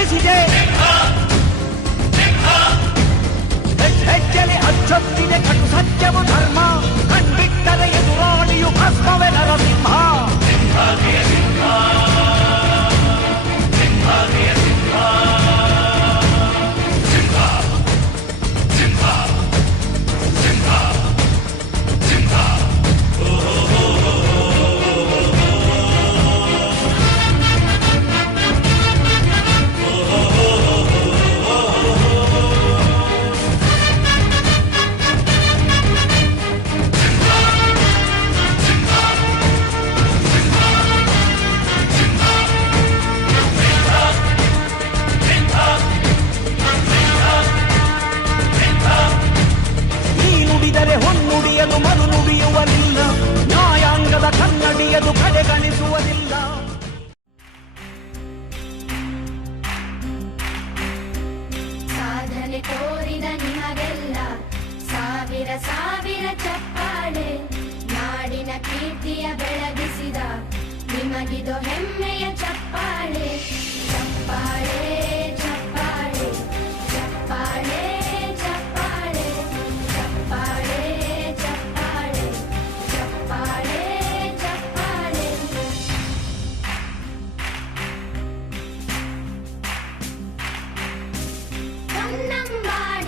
Is he dead?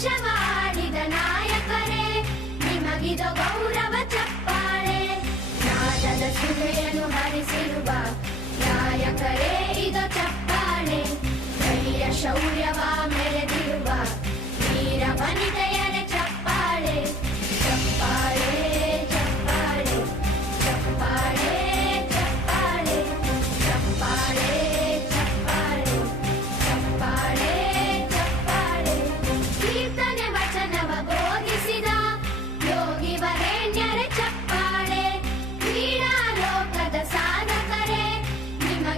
ಸಂದೇಶ ಮಾಡಿದ ನಾಯಕರೇ ನಿಮಗಿದು ಗೌರವ ಚಪ್ಪಾಳೆ. ನಾದದ ಸುಧೆಯನ್ನು ಹರಿಸಿರುವ ನಾಯಕರೇ ಇದು ಚಪ್ಪಾಳೆ. ಶೌರ್ಯವ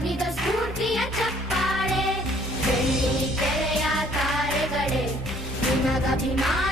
ತ್ಯಾಗದ ಸ್ಫೂರ್ತಿಯ ಚಪ್ಪಾಳೆ ಬೆಳ್ಳಿ ಕೆರೆಯ ತಾರೆಗಳೇ ನಿಮಗಭಿಮಾನ